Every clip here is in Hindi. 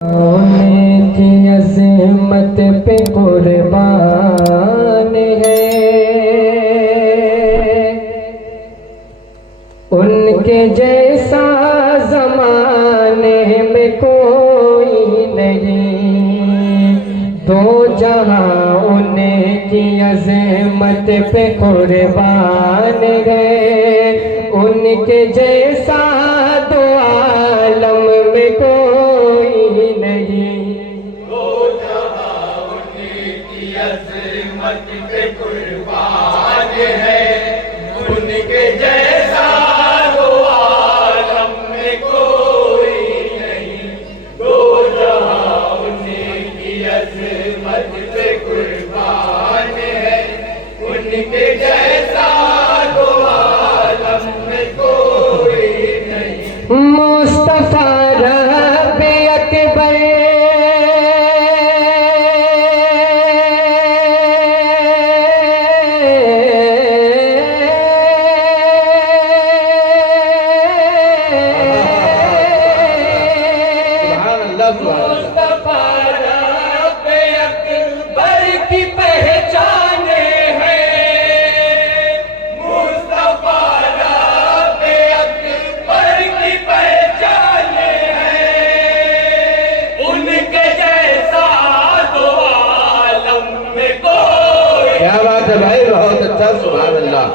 की अज़मत पे कुर्बान है, उनके जैसा ज़माने में कोई नहीं। दो जहां उनकी अज़मत पे कुर्बान है, उनके जैसा दो आलम में कोई नहीं। दो जहां उनकी अज़मत पे कुर्बान है, उनके जैसा दो आलम में कोई नहीं। दो जहां उनकी अज़मत पे कुर्बान है, उनके जैसा दो आलम में कोई नहीं। मुस्तफा रब अकबर मुस्तफा रब अकबर की पहचान है। मुस्तफा रब अकबर की पहचान है, उनके जैसा दो आलम में कोई। क्या बात है भाई, बहुत अच्छा, सुभान अल्लाह।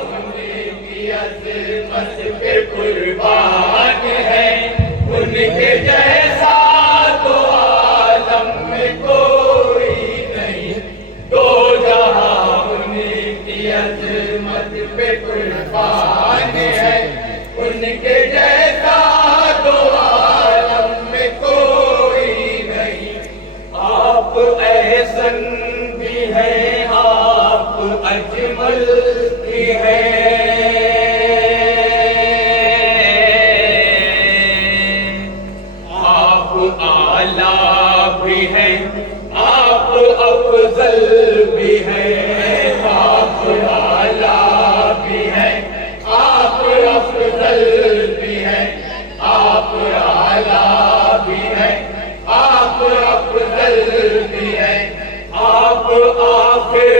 उनकी अज़मत पे कुर्बान है, उनके जैसा दो आलम में कोई नहीं। दो जहां उनकी अज़मत पे कुर्बान है, उनके जैसा दो आलम में कोई नहीं। आप एहसन भी हैं, आप अजमल भी हैं, आप आला भी हैं, आप अफजल भी हैं। आप आला भी हैं, आप अफजल भी हैं, आप आला भी हैं, आप अफजल भी हैं, आप आखिर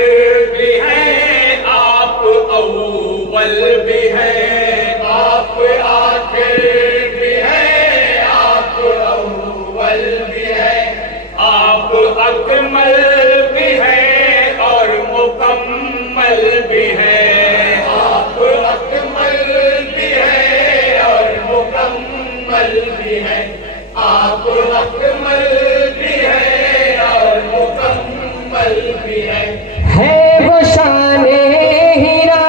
भी हैं, आप अव्वल भी हैं, आप आखिर भी हैं, आप अव्वल भी हैं, आप अकमल भी हैं और मुकम्मल भी हैं। आप अकमल भी हैं और मुकम्मल भी हैं, आप अकमल भी हैं और मुकम्मल भी हैं। है वो शाने हीरा,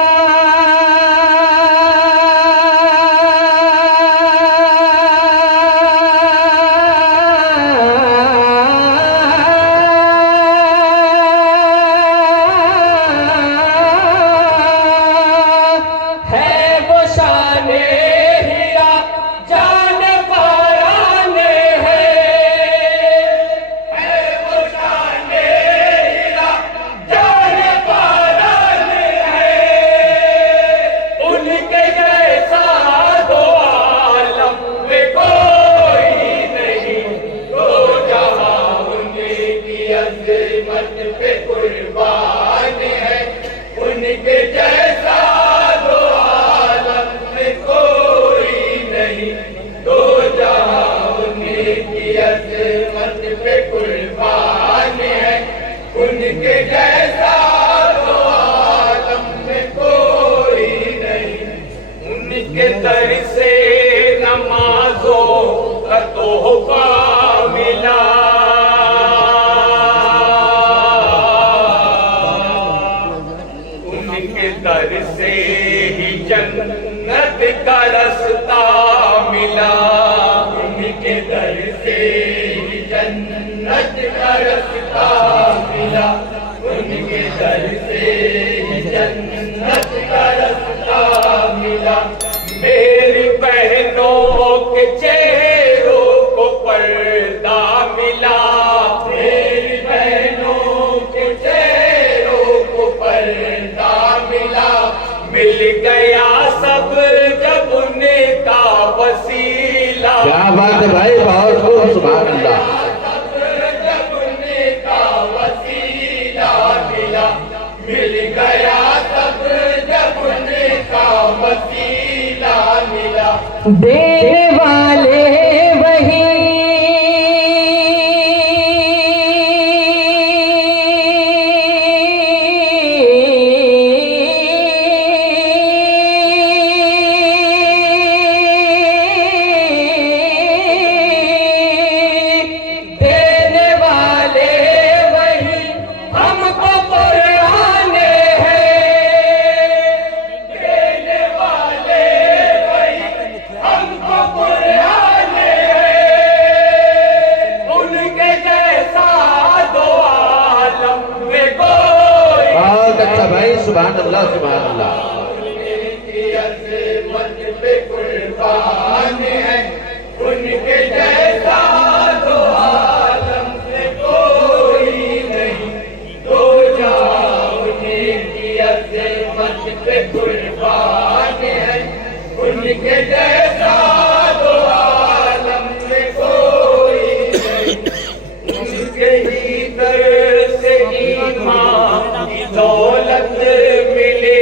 है वो शाने हीरा, जान पराने है वो शाने हीरा, जान पराने है, उनके जैसा दो आलम में कोई नहीं। दो जहां उनकी अज़मत पे कुर्बान है, उनके जैसा दो आलम में कोई नहीं। दो जहां उनकी अज़मत पे कुर्बान है, उनके जैसा दो आलम में कोई नहीं। उनके दर से नमाजों का तोहफा मिला, उनके दर से ही जन्नत का रास्ता मिला, उनके दर से ही जन्नत का रास्ता मिला, उनके दर से ही जन्नत का रास्ता मिला। मेरी बहनों के चेहरों को पर्दा मिला, मेरी बहनों के चेहरों को पर्दा मिला। मिल गया सब्र जब उनका वसीला। क्या बात है भाई, बहुत खूब, सुभान अल्लाह। देने वाले वही देने वाले वही हमको कुरान है। देने वाले वही हमको कुरान है। उनके जैसा दो आलम में कोई बहुत अच्छा भाई, सुभान अल्लाह सुभान अल्लाह। उनकी अज़मत पे कुर्बान है। उनके जैसा दो आलम में कोई नहीं। दो जहां उनकी अज़मत पे कुर्बान है। उनके जैसा दो आलम में कोई नहीं। उनके ही दर से ईमान की दौलत मिले।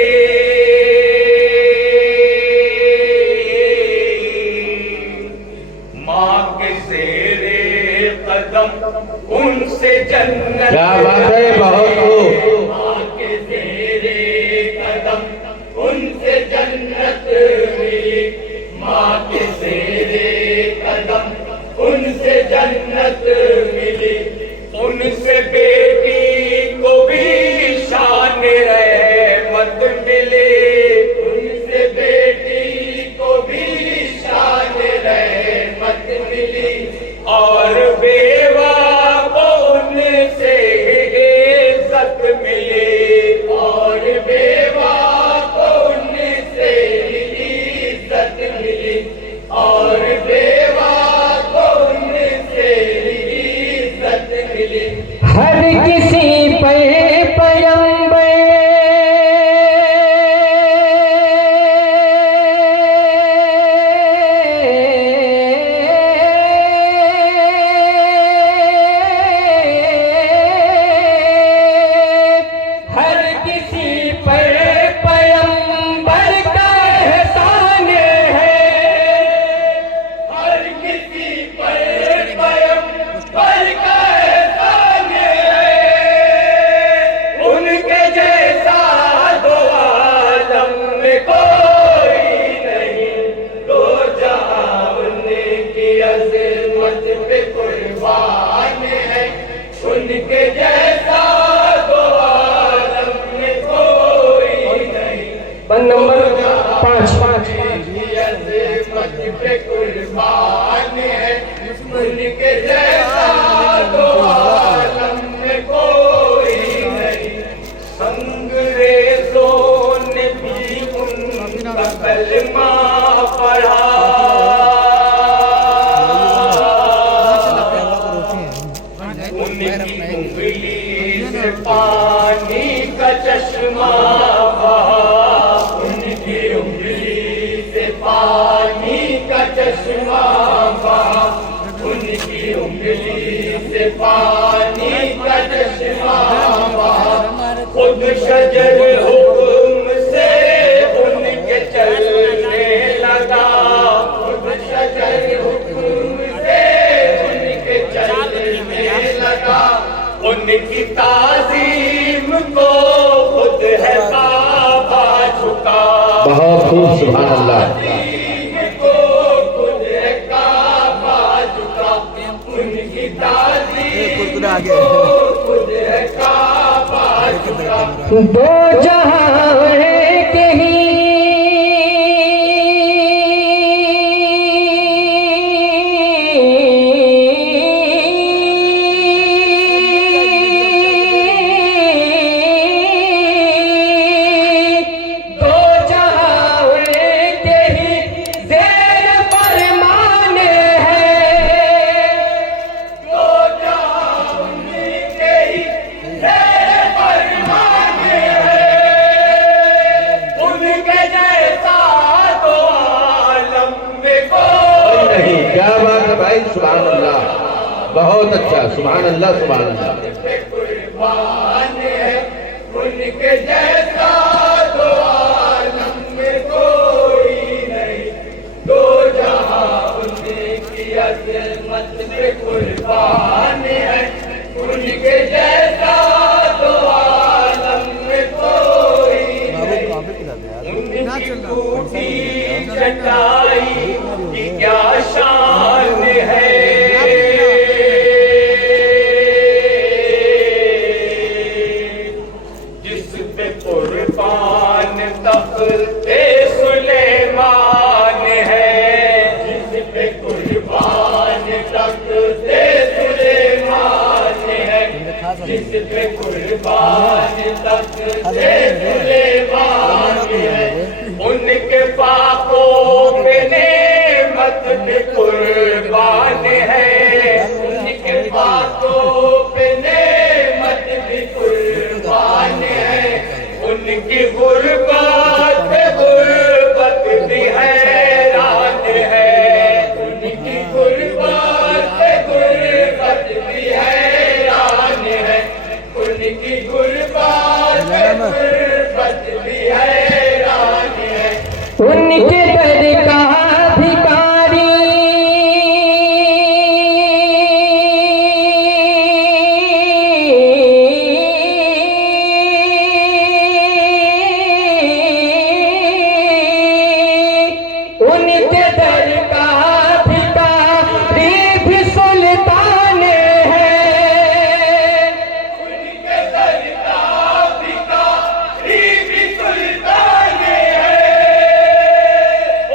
माँ के ज़ेरे कदम उनसे जन्नत क्या बात है, बहुत खूब। माँ के ज़ेरे कदम उनसे जन्नत मिली। माँ के ज़ेरे कदम उनसे जन्नत मिली। उनसे बेटी को भी शान रहमत मिले। उनसे बेटी को भी शान रहमत मिली। और बेवा को उनसे इज्जत मिली। और बेवा को उनसे इज्जत मिली। और बेवा को उनसे इज्जत मिली। हर किसी पर पैगंबर हर किसी पर पैगंबर का एहसान है। हर किसी पर पैगंबर का एहसान है। उनके जैसा दो आलम में कोई नहीं। दो जहां उनकी अज़मत पे कुर्बान है। उनके जैसा दो आलम में कोई नहीं। बन नंबर 5 उनकी अज़मत पे कुर्बान है। उनके जैसा दो आलम में कोई नहीं। अंग्रेजों ने भी उनका कलमा पढ़ा। उनकी उंगली से पानी का चश्मा बहा। उनकी उंगली से पानी का चश्मा बहा। उनकी उंगली से पानी का चश्मा बहा। खुद शजर हुक्म से उनके चलने लगा। खुद शजर हुक्म से उनके चलने लगा। उनकी ताज़ीम को खुद है काबा झुका। बहुत खूब, सुभान अल्लाह। ताज़ीम को खुद है काबा झुका। उनकी ताज़ीम को खुद है काबा झुका। दो जहां के ही सुभान अल्लाह, बहुत अच्छा, सुभान अल्लाह, सुभान अल्लाह। कुर्बान है उनके जैसा दो आलम में कोई नहीं, दो कुर्बान है, उनके जैसा तो आलम में कोई नहीं। उनकी टूटी चटाई की क्या शान है, जिस पे कुर्बान तख्ते सुलेमान है, जिस पे कुर्बान तख्ते सुलेमान है, जिस पे कुर्बान तख्ते सुलेमान है, उनके पापों पे नेमत भी कुर्बान है, उनके पापों पे नेमत भी कुर्बान है, उनकी गुर्बत भी हैरान है, उनकी गुर्बत भी हैरान है, उनकी गुर्बत भी हैरान है। उनके दर का भिखारी उनके दर का भिखारी भी सुल्तान है, उनके दर का भिखारी भी सुल्तान है,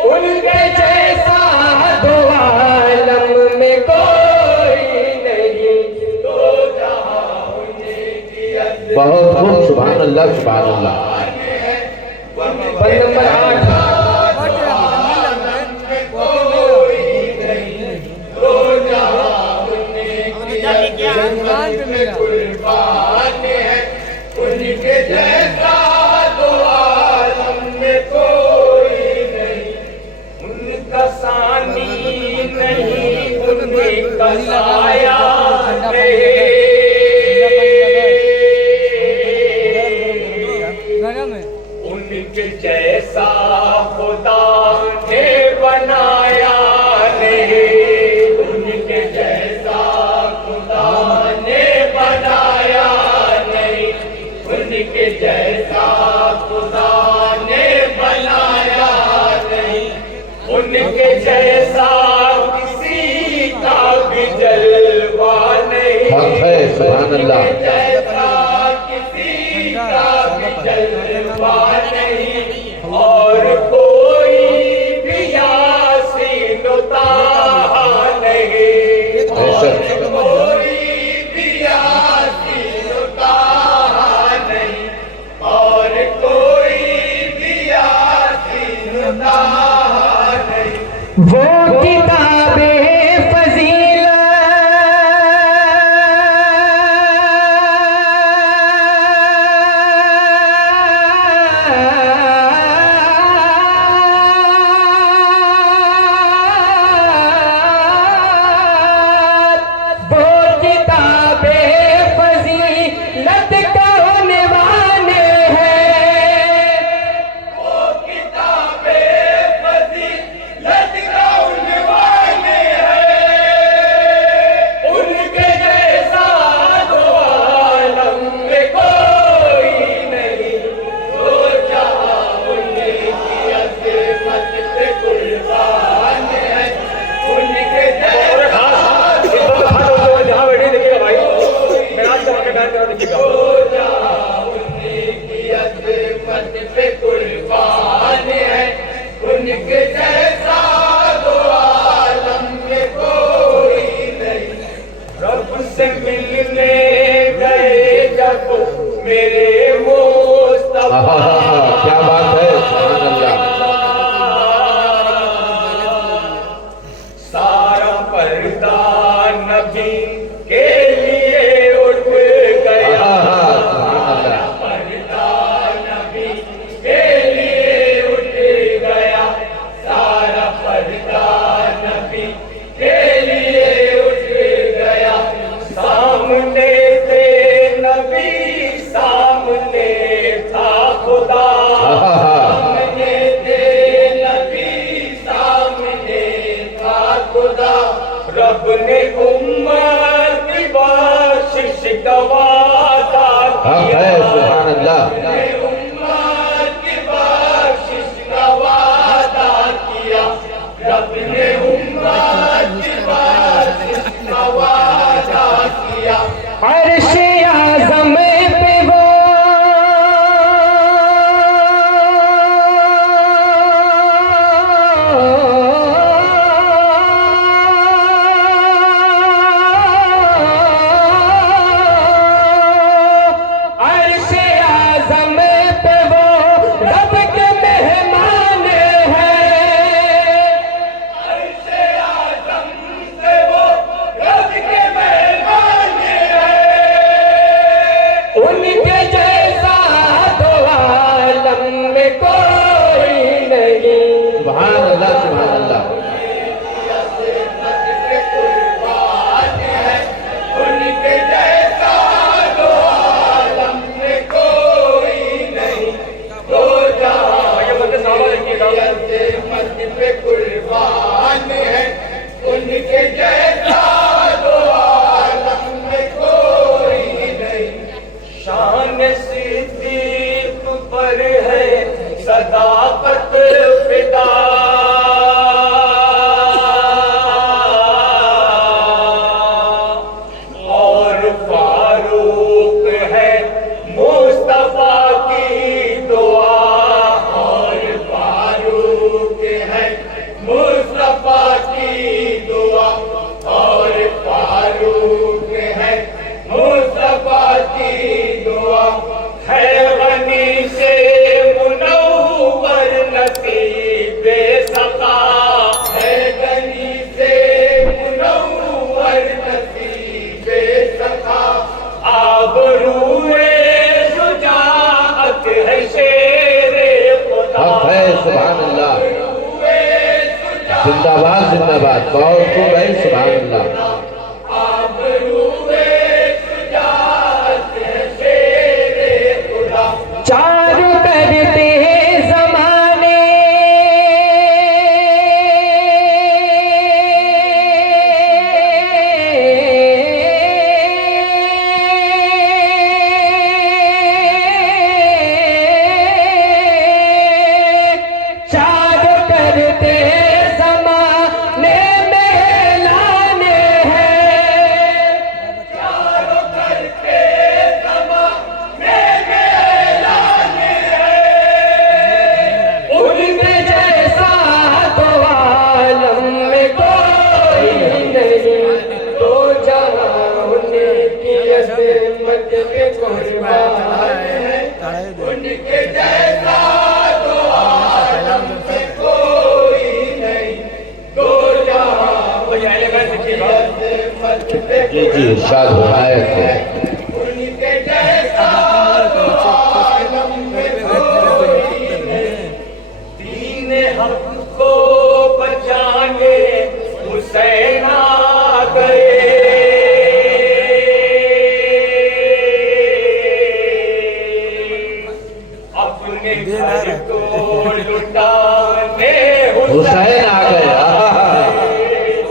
उनके जैसा दो आलम में कोई नहीं। तो जहां उनकी बहुत खूब सुभान अल्लाह सुभान अल्लाह। बंद नंबर 8 कुर्बान है, उनके जैसा तो आलम में कोई नहीं। उनका सानी नहीं, उनका साया नहीं, उनके जैसा खुदा ने बनाया नहीं, उनके जैसा खुदा ने बनाया नहीं, उनके जैसा खुदा ने बनाया नहीं, उनके जैसा किसी का भी जलवा नहीं, हक है सुभान अल्लाह। उनके जैसा किसी का भी जलवा नहीं, और कोई भी यासीन ताहा नहीं, और कोई भी यासीन ताहा नहीं, और कोई भी यासीन ताहा नहीं। वो किताबे फजीलत का उन्वान है, वो किताबें फजीलत का उन्वान है, उनके जैसा तो आलम में कोई नहीं। तो जहां उनकी अज़मत पे कुर्बान है, उनके जैसा पे कुर्बान है, उनके जैसा तो आलम में कोई नहीं। रब से मिलने गए जब मेरे मुस्तफा, क्या बात है सुभान अल्लाह। सारा पर्दा नबी के लिए उठ गया, सुभान अल्लाह। पर्दा नबी के लिए उठ गया, सारा पर्दा नबी के लिए उठ गया। सामने थे नबी, सामने था खुदा, सामने थे नबी, सामने था खुदा। रब ने उम्मत अर्श-ए आज़म पे वो अर्श-ए आज़म पे वो रब के मेहमान हैं। अर्श-ए आज़म से वो रब के मेहमान हैं। उनके जैसा तो आलम में कोई नहीं। सुभान अल्लाह सुभान अल्लाह। उनके जैसा तो आलम में कोई नहीं। दो जहां पे कुर्बान है। उनके जैसा तो आलम में कोई नहीं। शान सिद्दीक पर है सदाकत फिदा। और फारूक है मुस्तफा की दुआ। और फारूक है मुस्तफा की दुआ। और फारूक है मुस्तफा की दुआ। है गनी से मुनव्वर नसीबे सखा। है गनी से मुनव्वर नसीबे सखा। आबरूए शुजाअत है शेरे खुदा। हक है सुभान अल्लाह। आबरूए शुजाअत जिंदाबाद जिंदाबाद। बहुत खूब है सुभान अल्लाह। आबरूए शुजाअत है शेरे खुदा। चारों करते ज़माने चारों करते ज़माने में लाने हैं। चारों करते ज़माने में ऐलान है। उनके जैसा तो आलम में कोई नहीं। तो जहां उनकी अज़मत पे कुर्बान है। उनके जैसा तो आलम में कोई नहीं। दो जहां अज़मत पे जी जी इरशाद हो आयत है। उनके जैसा तो आलम में कोई नहीं। दीन हक को बचाने हुसैन आ गए। अपने घर को लुटाने हुसैन आ गए।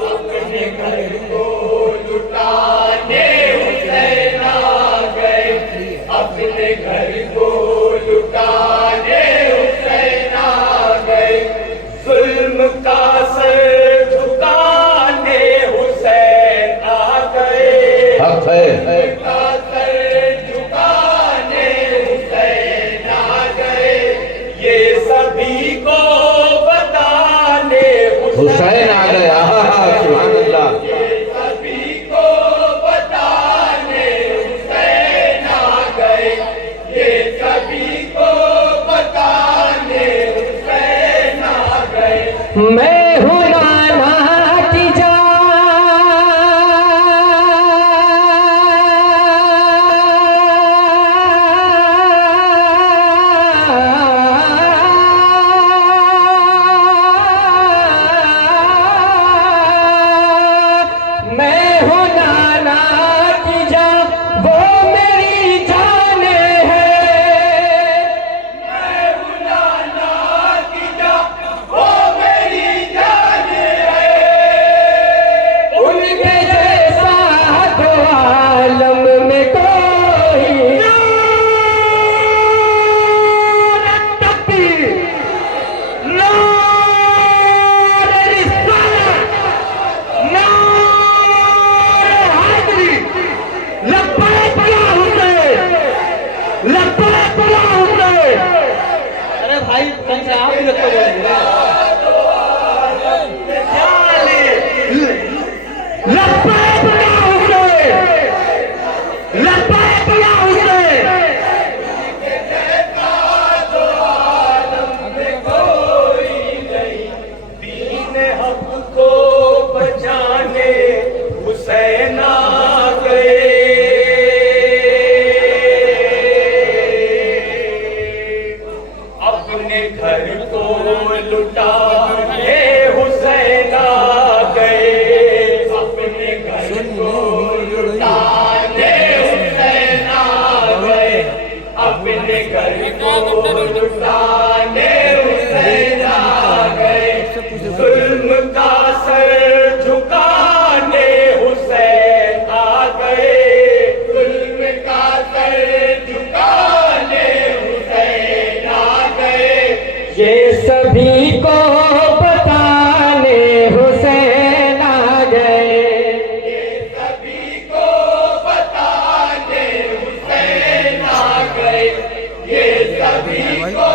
अपने घर को लुटाने हुसैन आ गए। अपने घर को लुटाने हुसैन आ गए। जुल्म का सर झुकाने हुसैन आ गए। हक है। का सर झुकाने हुसैन आ गए। ये सभी को बताने हुसैन आ गए। सुभान अल्लाह। सभी को बताने हुसैन आ गए। ये सभी को बताने हुसैन आ गए। मैं हूँ नाना की मैं हूँ नाना की जान वो मेरी जान है। मैं हूँ नाना की जान वो मेरी कंचा आप ही लगता बोलेंगे लब्बैक या हुसैन लब्बैक या हुसैन दीन हक को बचाने हुसैन आ गए अपने घर को लुटाने हुसैन आ गए अपने घर को लुटाने हुसैन आ गए अपने घर को लुटाने हुसैन आ गए जुल्म का सर झुकाने हुसैन आ गए जुल्म का सर झुकाने हुसैन आ गए ये सभी को बताने हुसैन आ गए ये सभी को बताने हुसैन आ गए ये सभी को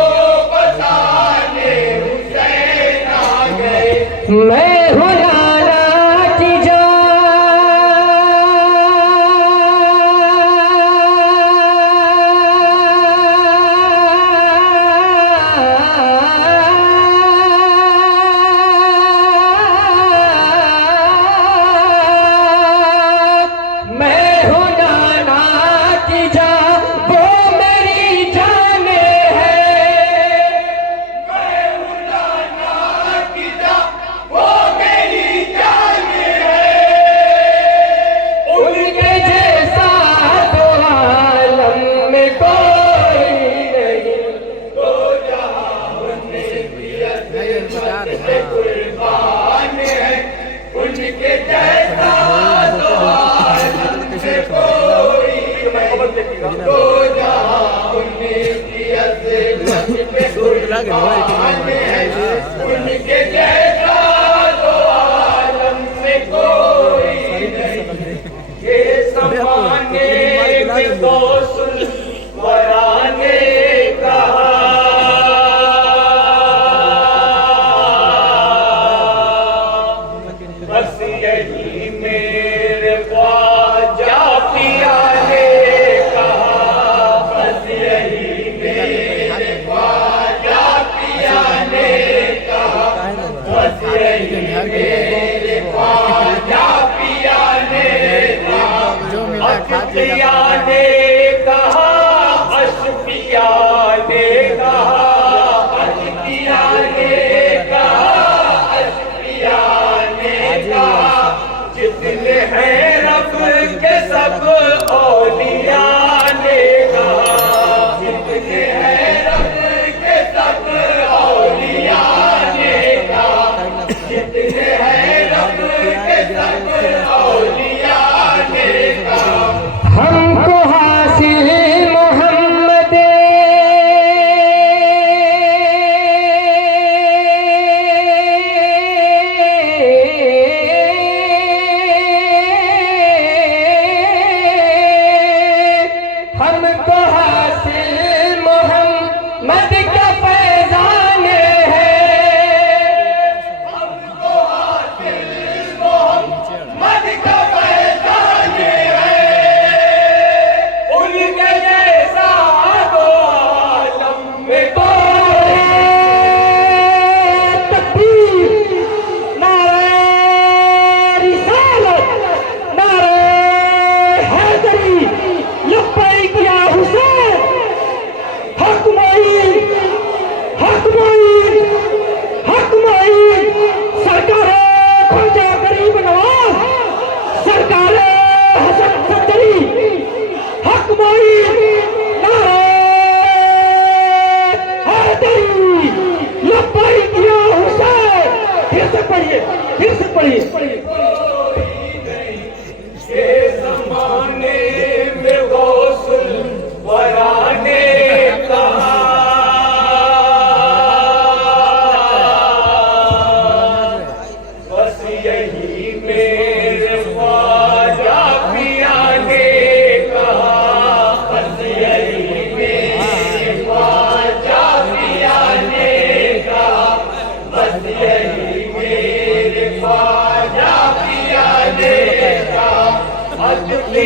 बताने हुसैन आ गए मैं हूँ नाना की मैं हूँ नाना की जान वो मेरी जान है मैं हूँ नाना की जान वो मेरी जान है उनके जैसा तो आलम में कोई नहीं तो जहां में कुर्बान है उनके जैसा तो आलम में कोई नहीं तो जहां उनकी अज़मत पे कुर्बान है उनके जैसा तो आलम में कोई नहीं ये ज़माने में गौसुल वरा ने कहा बस यही मेरे ख्वाजा पिया ने कहा बस यही मेरे ख्वाजा पिया ने कहा बस यही मेरे ख्वाजा पिया ने कहा अख्तिया ने कहा अशफिया ने कहा अख्तिया ने कहा अशफिया ने कहा जितने हैं रब के सब औलिया ने कहा जितने हैं रब के सब औलिया ने कहा जितने हैं रब के सब औलिया ने कहा हम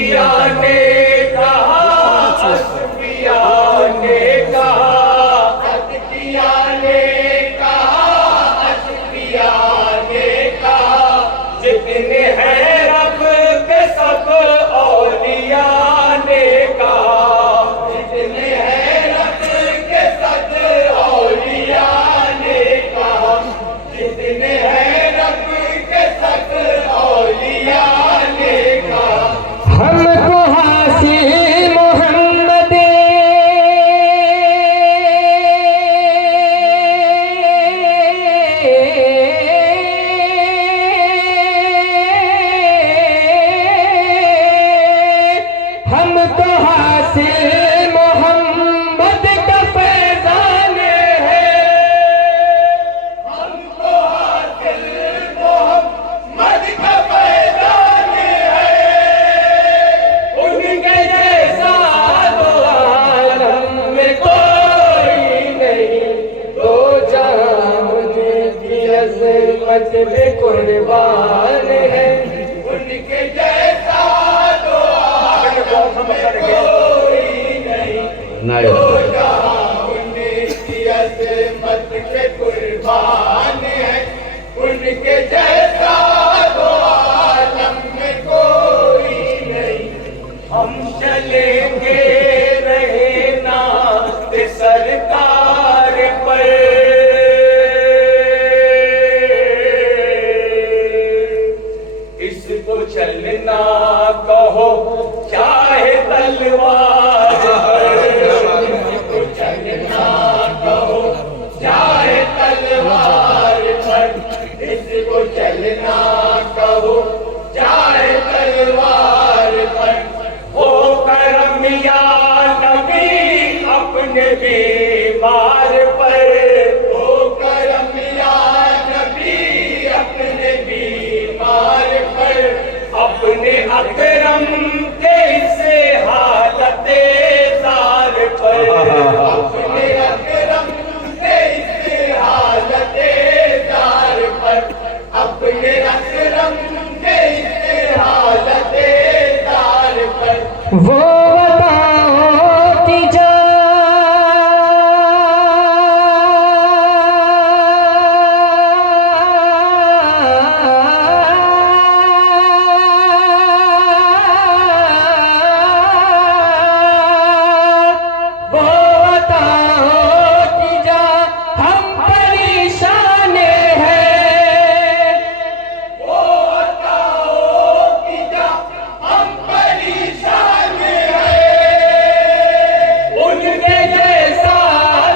हसबिया ने कहा, हसबिया ने कहा, हसबिया ने कहा, हसबिया ने कहा, जितने हैं रब के सब औलिया ने कहा, जितने हैं रब के सब औलिया ने कहा, जितने हैं रब के सब औलिया ने कहा। हमको हासिल मोहम्मद हमको हासिल मोहम्मद का फैजान है, हमको हासिल मोहम्मद का फैजान है, उनके जैसा तो आलम में कोई नहीं, दो जहां उनकी अज़मत पे कुर्बान है। उनके जैसा तो आलम में कोई नहीं, नायक दो जहां उनकी अज़मत पे कुर्बान है। उनके जैसा तो आलम में कोई नहीं। हम चलेंगे रहे नात सरकार पर, इसको चलना कहो चाहे तलवार पर, इसको चलना कहो चाहे तलवार पर, इसको चलना कहो चाहे तलवार पर। हो करम या नबी अपने बीमार पर, हो करम या नबी अपने बीमार पर, अपने अकरम के से हालते जार पर, अपने अकरम के से हालते जार पर, अपने अकरम के से हालते जार पर। वो बताओ कि हम परेशान हैं, वो बताओ कि जा हम परेशान हैं, उनके जैसा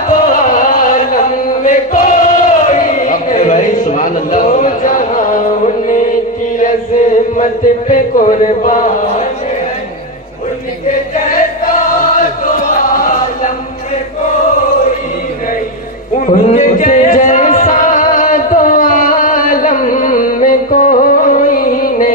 तो आलम में कोई अपने भाई सुभान अल्लाह दो सुभान अल्लाह। जहां उनकी अज़मत पे कुर्बान है। उनके जैसा तो आलम में कोई नहीं, उनके जैसा तो आलम में कोई नहीं।